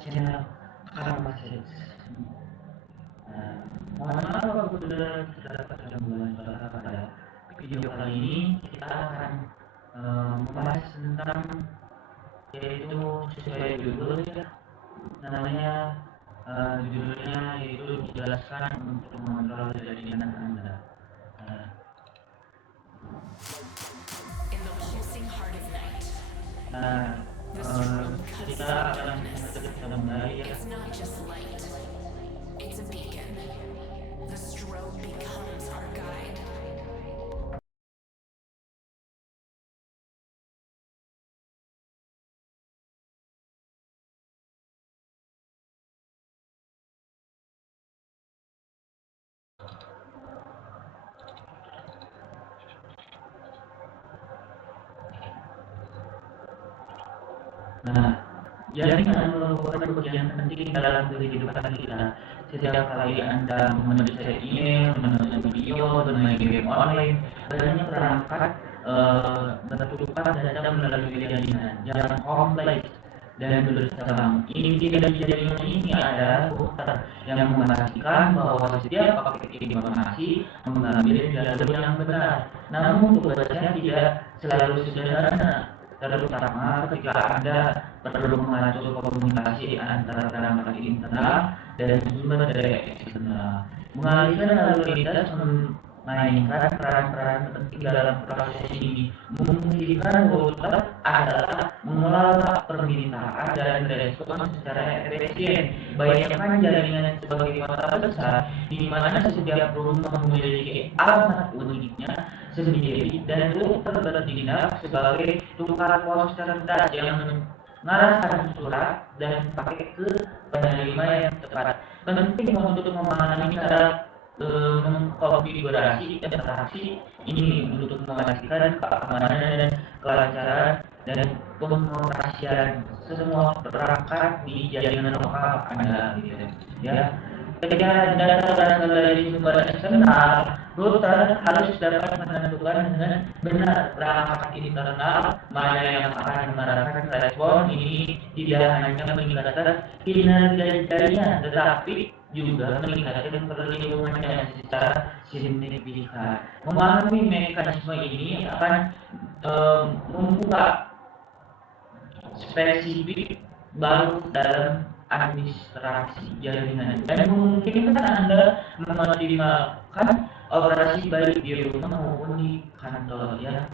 channel Karma Sales. Nah, mohon maaf apabila terdapat gangguan suara pada video kali ini. Kita akan membahas tentang, yaitu sesuai judul ya, namanya judulnya yaitu dijelaskan untuk mengontrol jaringan Anda. Kita akan mulai ya. Nah, jaringan merupakan bagian penting dalam kehidupan kita. Setiap kali Anda menulis email, menulis video, bermain game online, banyak perangkat bertukar data melalui jaringan yang kompleks dan berusaha. Inti dari jaringan ini adalah router yang memastikan bahwa setiap paket informasi mengambil jalur yang benar. Namun tugasnya tidak selalu sederhana, terutama ketika Anda perlu mengatur komunikasi antara perangkat internal dan sumber daya eksternal. Mengalihkan lalu lintas memainkan peran-peran penting dalam proses ini. Memungkinkan router adalah mengelola permintaan dan respon secara efisien. Bayangkan jaringan sebagai kota besar di mana setiap rumah memiliki alamat uniknya sendiri, dan router bertindak sebagai tukar pos cerdas yang mengarahkan surat dan paket ke penerima yang tepat. Penting untuk memahami cara mengkonfigurasi interaksi ini untuk memastikan keamanan dan kelancaran dan pengoperasian semua perangkat di jaringan lokal Anda, gitu ya. Ketika data berasal dari sumber eksternal, router harus dapat menentukan dengan benar perangkat internal mana yang akan menerapkan respon. Ini tidak hanya meningkatkan kinerja jaringan, tetapi juga meningkatkan perlindungannya secara signifikan. Memahami mekanisme ini akan membuka spesifik baru dalam administrasi jaringan dan memungkinkan Anda mengoptimalkan operasi baik di rumah maupun di kantor, ya.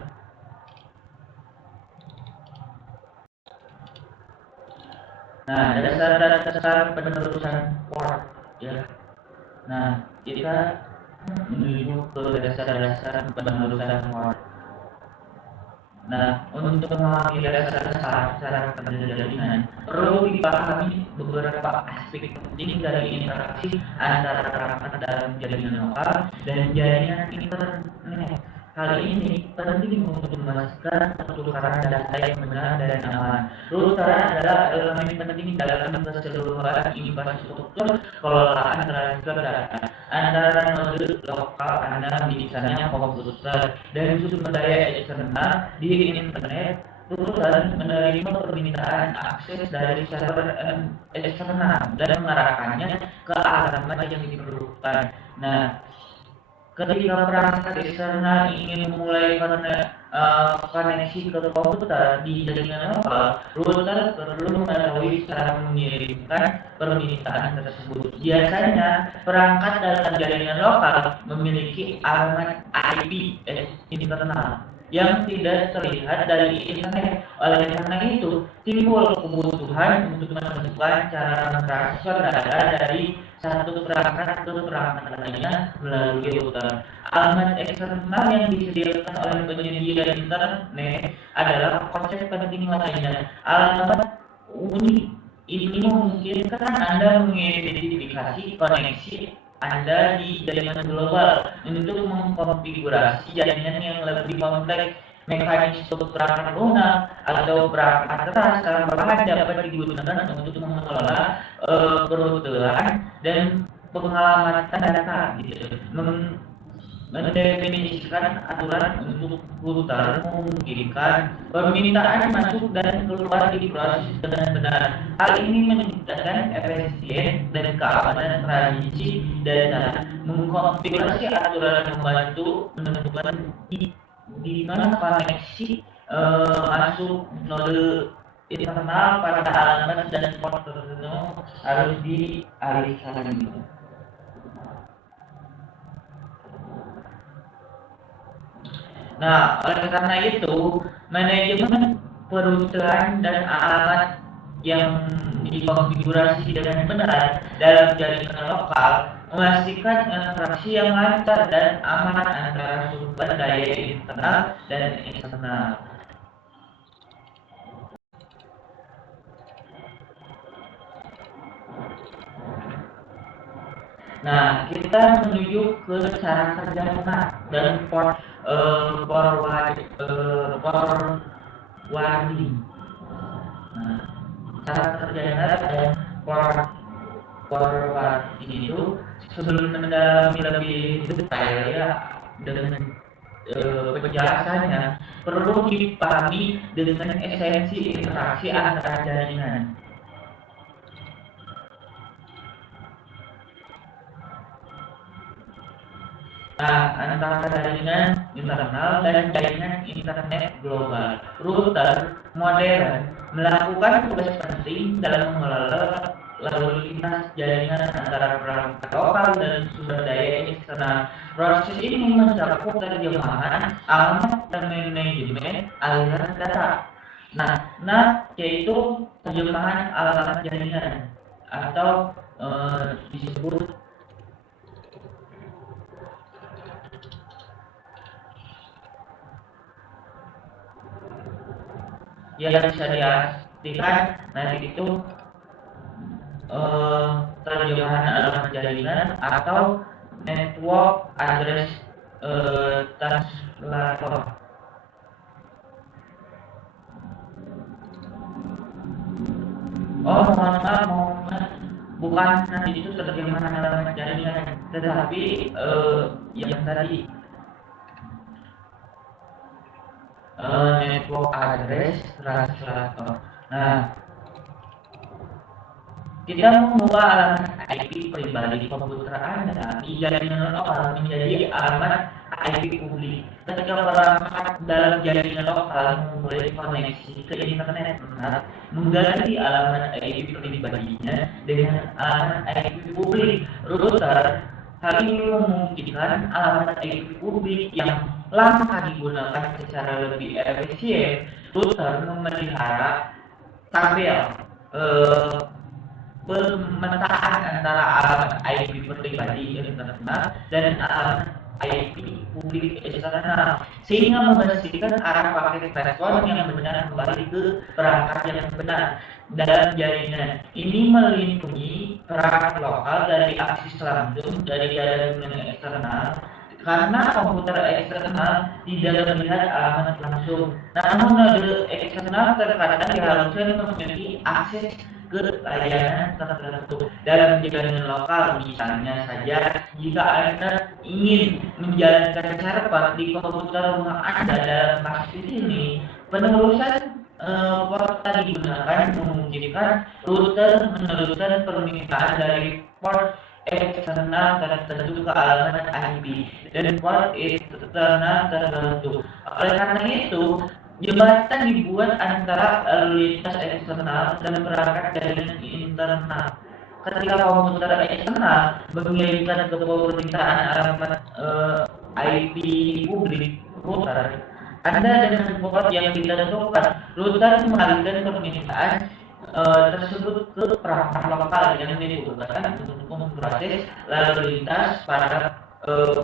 Nah, dasar penerusan port, ya. Nah, kita menuju ke dasar penerusan port. Nah, untuk memahami dasar-dasar cara kerja jaringan, perlu dipahami beberapa aspek penting dari interaksi antara perangkat dalam jaringan lokal dan jaringan internet. Hal ini penting untuk memastikan pertukaran data yang benar dan aman. Router adalah elemen penting dalam keseluruhan infrastruktur pengelolaan transfer data antara node lokal Anda, misalnya komputer, dan sumber daya eksternal di internet. Router menerima permintaan akses dari server eksternal dan mengarahkannya ke alamat yang diperlukan. Nah, ketika perangkat eksternal ingin memulai koneksi ke komputer di jaringan lokal, router perlu mengetahui cara mengirimkan permintaan tersebut. Biasanya perangkat dalam jaringan lokal memiliki alamat IP internal yang tidak terlihat dari internet. Oleh karena itu, timbul kebutuhan untuk menentukan cara mentransfer data dari satu perangkat ke perangkat lainnya melalui router. Alamat eksternal yang disediakan oleh penyedia internet adalah konsep penting lainnya. Alamat unik ini memungkinkan Anda mengidentifikasi koneksi Anda di jaringan global untuk mengkonfigurasi jaringan yang lebih kompleks. Mekanisme perangkat lunak atau perangkat keras tambahan dapat digunakan untuk mengelola perutuhan dan pengelamatan data, gitu. mendefinisikan aturan untuk router memungkinkan permintaan masuk dan keluar di proses dengan benar. Hal ini meningkatkan efisien dan keamanan transisi data. Mengkonfigurasi aturan membantu menentukan di mana koneksi masuk node internal pada alamat dan port tertentu harus dialihkan gitu. Nah, oleh karena itu, manajemen peruteran dan alamat yang dikonfigurasi dengan benar dalam jaringan lokal memastikan interaksi yang lancar dan aman antara sumber daya internal dan eksternal. Nah, kita menuju ke cara kerja lunak dan forwarding. Nah, cara kerjanya dan forwarding itu sebelum mendalami lebih detail ya dengan penjelasannya perlu dipahami dengan esensi interaksi antara jaringan. Nah, antara jaringan internal dan jaringan internet global. Router modern melakukan tugas penting dalam mengelola lalu lintas jaringan antara perangkat lokal dan sumber daya eksternal. Proses ini mencakup terjemahan, alamat, dan manajemen aliran data. Nah, yaitu terjemahan alamat jaringan atau disebut yang bisa diartikan nanti itu terjemahan alamat jaringan atau network address translator. Mohon maaf, bukan nanti itu terjemahan alamat jaringan, tetapi yang tadi network address translator. Nah, kita mengubah alamat IP pribadi komputer Anda di jaringan lokal menjadi alamat IP publik. Ketika perangkat dalam jaringan lokal memulai koneksi ke internet, mengganti alamat IP pribadinya dengan alamat IP publik router. Hal ini memungkinkan alamat IP publik yang langka digunakan secara lebih efisien. Router memelihara tabel pemetaan antara alamat IP pribadi internal dan alamat IP publik eksternal, sehingga memastikan arah paket respon yang benar kembali ke perangkat yang benar dalam jaringan. Ini melindungi perangkat lokal dari aksi langsung dari jaringan eksternal karena komputer eksternal tidak melihat alamat langsung. Namun node eksternal terkadang diharuskan memiliki akses ke layanan tertentu dalam jaringan lokal. Misalnya saja, jika Anda ingin menjalankan server di komputer rumah Anda dalam kasus ini, penerusan port digunakan memungkinkan router meneruskan permintaan dari port eksternal tertentu ke alamat IP dan port eksternal tertentu. Oleh karena itu, jembatan dibuat antara lalu lintas eksternal dan perangkat jaringan internal. Ketika komputer eksternal mengirimkan ke permintaan alamat IP publik router, Anda dengan port yang ditentukan, router mengalihkan permintaan tersebut ke perangkat lokal yang digunakan untuk memproses lalu lintas pada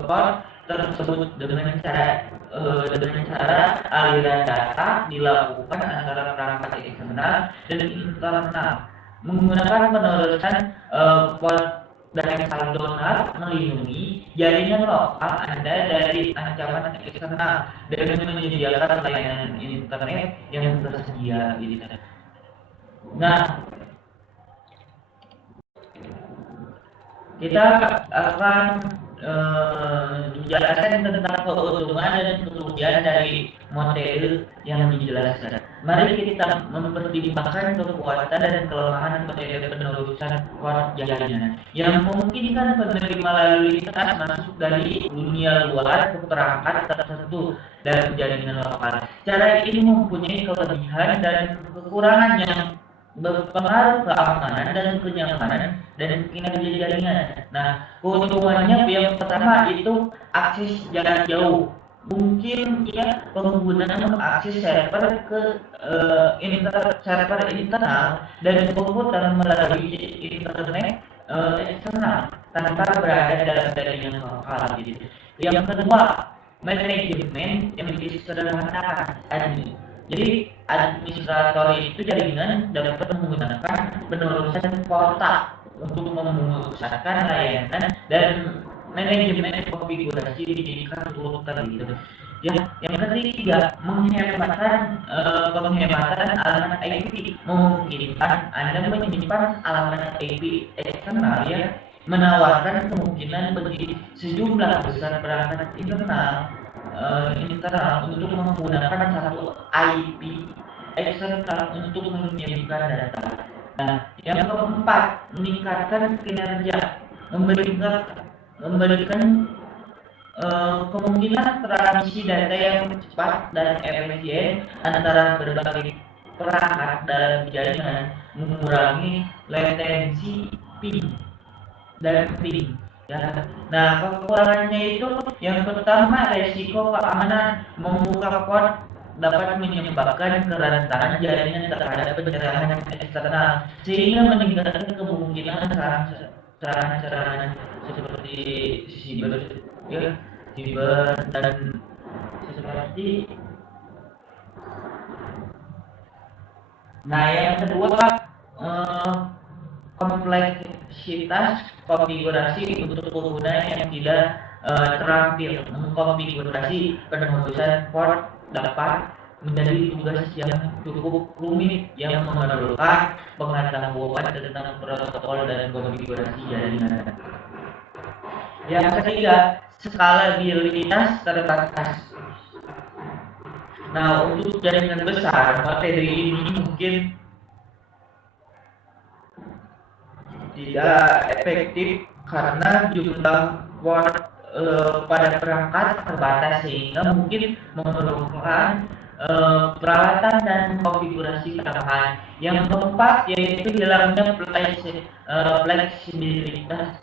port tersebut dengan cara aliran data dilakukan antara perangkat eksternal dan internal menggunakan penerusan port dan saldonar melindungi jaringan lokal Anda dari ancaman eksternal dengan menyediakan layanan internet yang tersedia di internet. Nah, kita akan menjelaskan tentang keuntungan dan kerugian dari model yang dijelaskan. Mari kita mempertimbangkan kekuatan dan kelemahan model penerusan kuat jaringan yang memungkinkan penerima lalu lintas masuk dari dunia luar ke perangkat tertentu dalam jaringan lokal. Cara ini mempunyai kelebihan dan kekurangan yang berpengaruh keamanan dan kenyamanan dan kinerja jaringan. Nah, keuntungannya yang pertama itu akses jarak jauh. Mungkin ya pengguna mengakses server ke server internal dan komputer melalui internet eksternal tanpa berada dalam jaringan lokal gitu. Yang kedua, manajemen yang disederhanakan. Jadi administrator itu jaringan dapat menggunakan penerusan kontak untuk memusatkan layanan dan manajemen konfigurasi dijadikan urutan gitu. Ya, yang ketiga penghematan alamat IP memungkinkan Anda menyimpan alamat IP eksternal ya, menawarkan kemungkinan bagi sejumlah besar perangkat internal untuk menggunakan satu IP eksternal untuk mengirimkan data. Nah, yang keempat, meningkatkan kinerja, memberikan kemungkinan transmisi data yang cepat dan efisien antara berbagai perangkat dalam jaringan, mengurangi latensi ping dan ping. Ya. Nah, kekurangannya itu yang pertama resiko keamanan, membuka port dapat menyebabkan kerentanan jaringan terhadap penyerangan eksternal sehingga meningkatkan kemungkinan serangan seperti siber dan seperti. Nah, yang kedua kompleksitas konfigurasi untuk pengguna yang tidak terampil mengkonfigurasi penerusan port dapat menjadi tugas yang cukup rumit yang memerlukan pengetahuan tentang protokol dan konfigurasi jaringan. Yang ketiga, skalabilitas terbatas. Nah, untuk jaringan besar, materi ini mungkin tidak efektif karena jumlah port pada perangkat terbatas sehingga mungkin memerlukan peralatan dan konfigurasi tambahan. Yang keempat yaitu hilangnya fleksibilitas.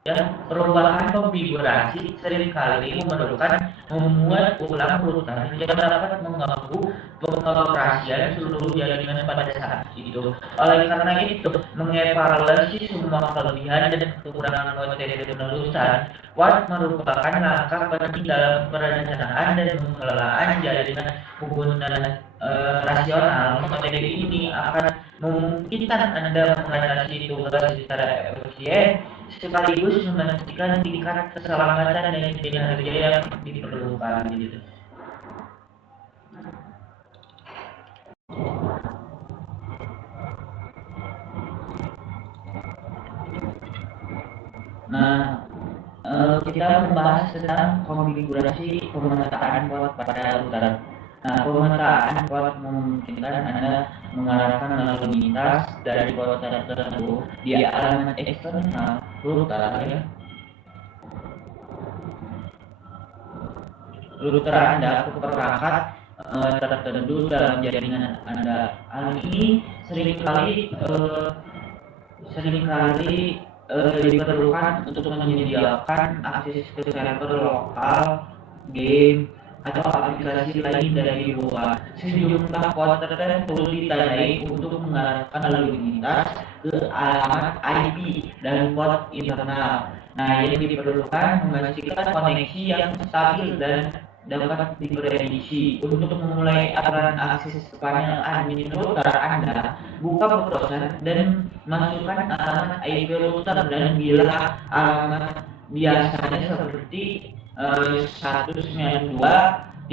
Ya, perubahan konfigurasi seringkali memerlukan membuat ulang urutan yang dapat mengganggu pengoperasian seluruh jaringan pada saat itu. Oleh karena itu, mengevaluasi semua kelebihan dan kekurangan materi penerusan WAT merupakan langkah penting dalam perencanaan dan pengelolaan jaringan penggunaan rasional. Materi ini akan memungkinkan Anda mengatasi tugas secara efisien sekaligus memastikan tingkat keselamatan dan kinerja yang diperlukan gitu. Nah, kita membahas tentang konfigurasi pemetaan port pada router. Nah, pemetaan port memungkinkan Anda mengarahkan lalu lintas dari port tertentu di alamat eksternal router ya. Router Anda ke perangkat tertentu dalam jaringan Anda. Hal ini seringkali diperlukan untuk menyediakan akses ke server lokal, game, atau aplikasi lain dari luar. Sejumlah port tertentu ditandai untuk mengarahkan lalu lintas ke alamat IP dan port internal. Nah, yang diperlukan memastikan koneksi yang stabil dan dapat diprediksi. Untuk memulai aturan akses panel admin router Anda, buka browser dan masukkan alamat IP router dan bila alamat biasanya seperti 192.168.1.1.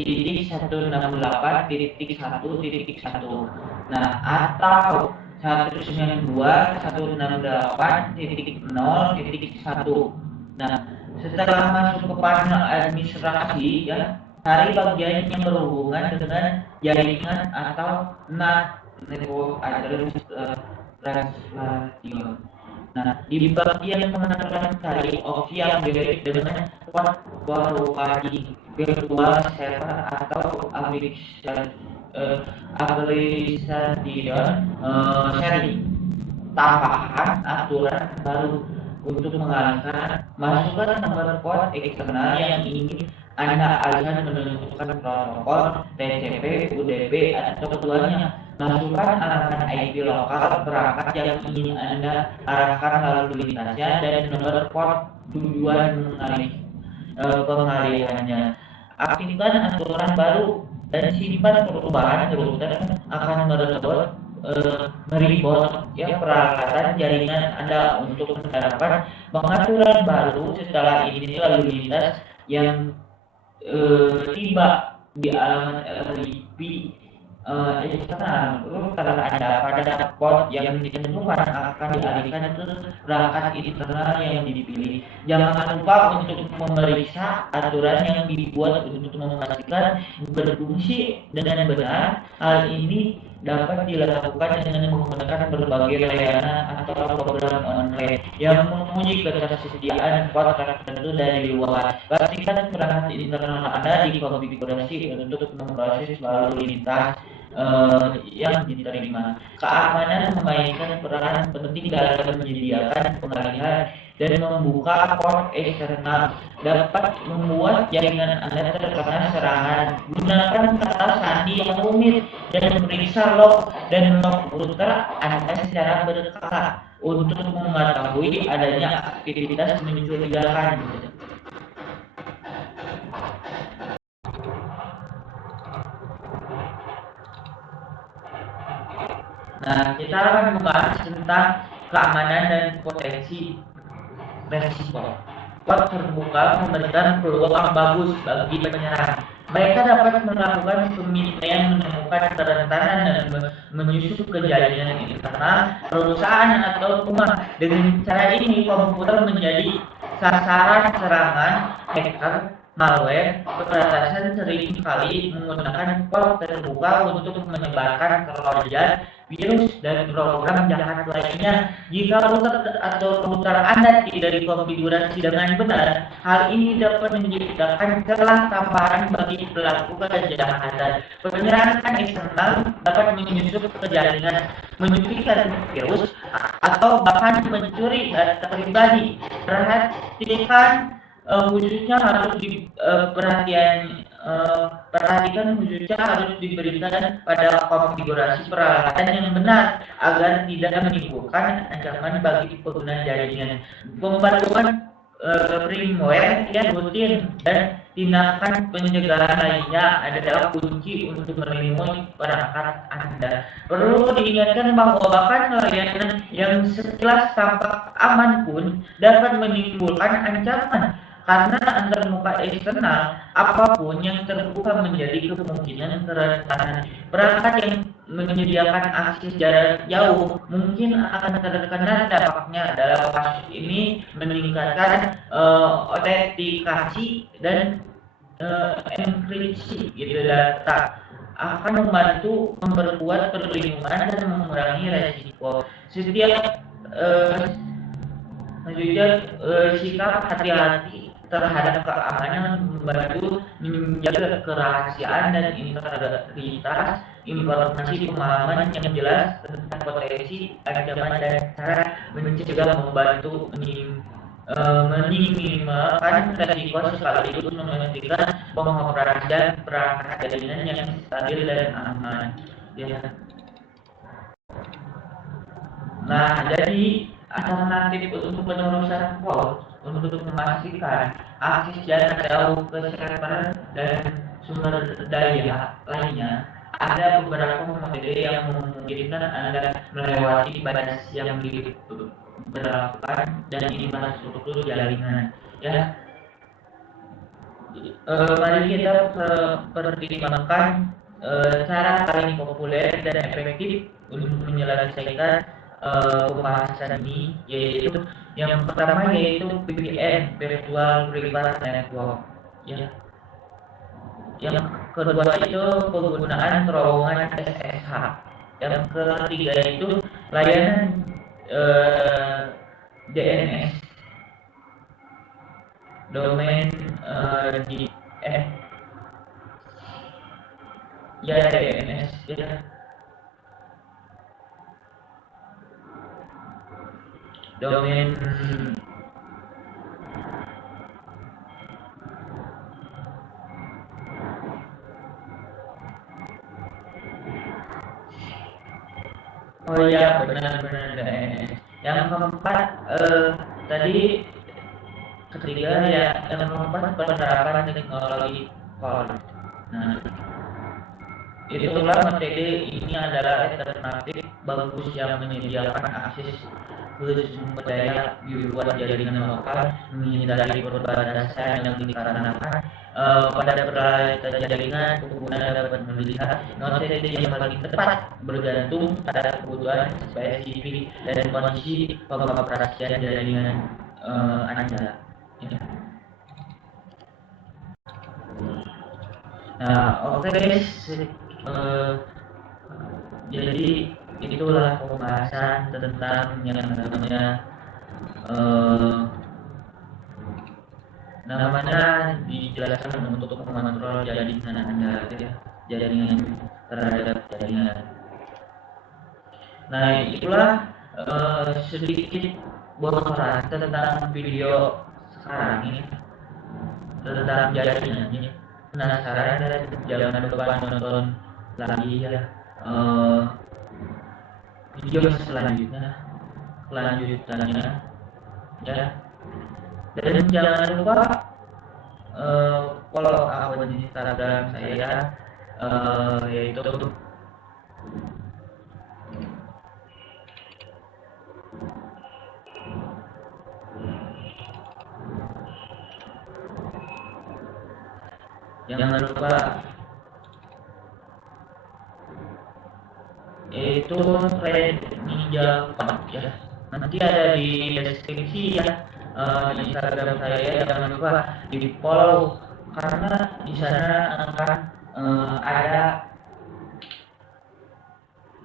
Nah, atau 192.168.0.1. Nah, setelah masuk ke panel administrasi ya, cari bagian yang berhubungan dengan jaringan atau network administration. Nah, di bagian pengaturan cari opsi yang mirip dengan quality virtual server atau application sharing. Tambahan aturan baru untuk mengalihkan masukkan nomor port eksternal yang ingin Anda alihkan menentukan protokol TCP, UDP, atau keduanya. Masukkan alamat IP lokal perangkat yang ingin Anda arahkan lalu lintasnya dan nomor port tujuan pengalihannya. Aktifkan aturan baru dan simpan perubahan router akan meribot ya peralatan jaringan Anda untuk menerapkan pengaturan baru setelah ini lalu lintas yang tiba di alamat LIP eksternal router Anda pada port yang ditentukan akan dialihkan ke perangkat internal yang dipilih. Jangan lupa untuk memeriksa aturan yang dibuat untuk memastikan berfungsi dengan benar. Hal ini dapat dilakukan dengan menggunakan berbagai layanan atau program online yang memuji ketersediaan port tertentu dari luar. Pastikan perangkat internal Anda dikonfigurasi untuk memproses lalu lintas yang diterima. Keamanan memainkan peran penting dalam menyediakan pengalihan dan membuka port eksternal dapat membuat jaringan Anda terkena serangan. Gunakan kata sandi yang rumit dan periksa log dan log router Anda secara berkala untuk mengetahui adanya aktivitas mencurigakan. Nah, kita akan membahas tentang keamanan dan potensi resiko. Port terbuka memberikan peluang bagus bagi penyerang. Mereka dapat melakukan pemintaian, menemukan kerentanan dan menyusup ke jaringan internal perusahaan atau rumah. Dengan cara ini, komputer menjadi sasaran serangan hacker, malware. Peretasan sering kali menggunakan port terbuka untuk menyebarkan trojan, virus, dan program jahat lainnya. Jika router atau router Anda tidak dikonfigurasi dengan benar, hal ini dapat menciptakan celah tambahan bagi pelaku kejahatan. Penyerangan eksternal dapat menyusup ke jaringan, menyuntikkan virus, atau bahkan mencuri data pribadi. Perhatikan khususnya harus perhatikan khususnya harus diberikan pada konfigurasi peralatan yang benar agar tidak menimbulkan ancaman bagi pengguna jaringan. Pembaruan firmware yang rutin dan tindakan pencegahan lainnya adalah kunci untuk melindungi perangkat Anda. Perlu diingatkan bahwa bahkan layanan yang sekilas tampak aman pun dapat menimbulkan ancaman karena antarmuka eksternal apapun yang terbuka menjadi kemungkinan kerentanan. Perangkat yang menyediakan akses jarak jauh mungkin akan terkena dampaknya. Dalam kasus ini meningkatkan autentikasi dan enkripsi gitu data akan membantu memperkuat perlindungan dan mengurangi resiko. Setiap sikap hati-hati terhadap keamanan membantu menjaga kerahasiaan dan integritas informasi. Pemahaman yang jelas tentang potensi ancaman dan cara mencegah membantu meminimalkan resiko sekaligus memastikan pengoperasian perangkat jaringan yang stabil dan aman. Ya. Nah, jadi alternatif untuk penerusan port untuk memastikan akses jarak jauh ke server dan sumber daya lainnya, ada beberapa metode yang memungkinkan Anda melewati batas yang diberlakukan dan infrastruktur jaringan. Ya, mari kita pertimbangkan cara paling populer dan efektif untuk menyelesaikan pembahasan ini, yaitu Yang pertama yaitu VPN, Virtual Private Network, ya. Yang kedua itu penggunaan terowongan SSH. Yang ketiga itu layanan DNS, domain di ya DNS ya. Domain oh iya benar-benar DNS. Yang keempat tadi ketiga ya, yang keempat penerapan teknologi cloud. Nah, itulah materi ini adalah alternatif bagus yang menyediakan akses ke sumber daya di luar jaringan lokal, menghindari perbatasan yang dikarenakan pada peralatan jaringan. Pengguna dapat melihat notifikasi yang paling tepat bergantung pada kebutuhan spesifik dan kondisi pengoperasian jaringan Anda. Ya. Nah, oke guys, jadi itulah pembahasan tentang yang namanya dijelaskan untuk mengontrol jaringan Anda, ya, jaringan terhadap jaringan. Nah, itulah sedikit bocoran tentang video sekarang ini tentang jaringan ini. Penasaran dan jangan lupa nonton lagi ya video selanjutnya kelanjutannya ya, dan jangan lupa follow akun Instagram saya yaitu jangan lupa itu Red Ninja 4 ya, nanti ada di deskripsi ya Instagram saya. Jangan lupa di follow karena di sana akan ada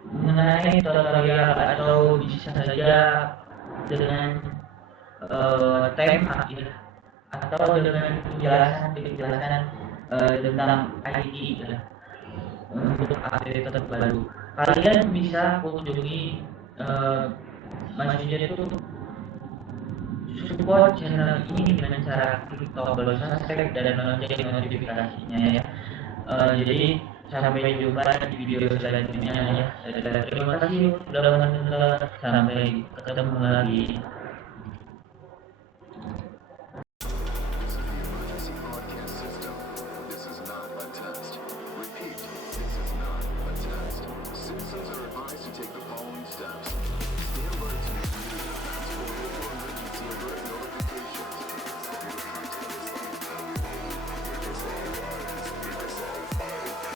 mengenai tutorial atau bisa saja dengan tema ya, atau dengan penjelasan tentang IT ya, untuk update terbaru. Kalian bisa kunjungi maksudnya itu support channel ini dengan cara klik tombol subscribe dan lonceng notifikasinya ya. Jadi sampai jumpa di video selanjutnya ya. Terima kasih sudah menonton, sampai ketemu lagi.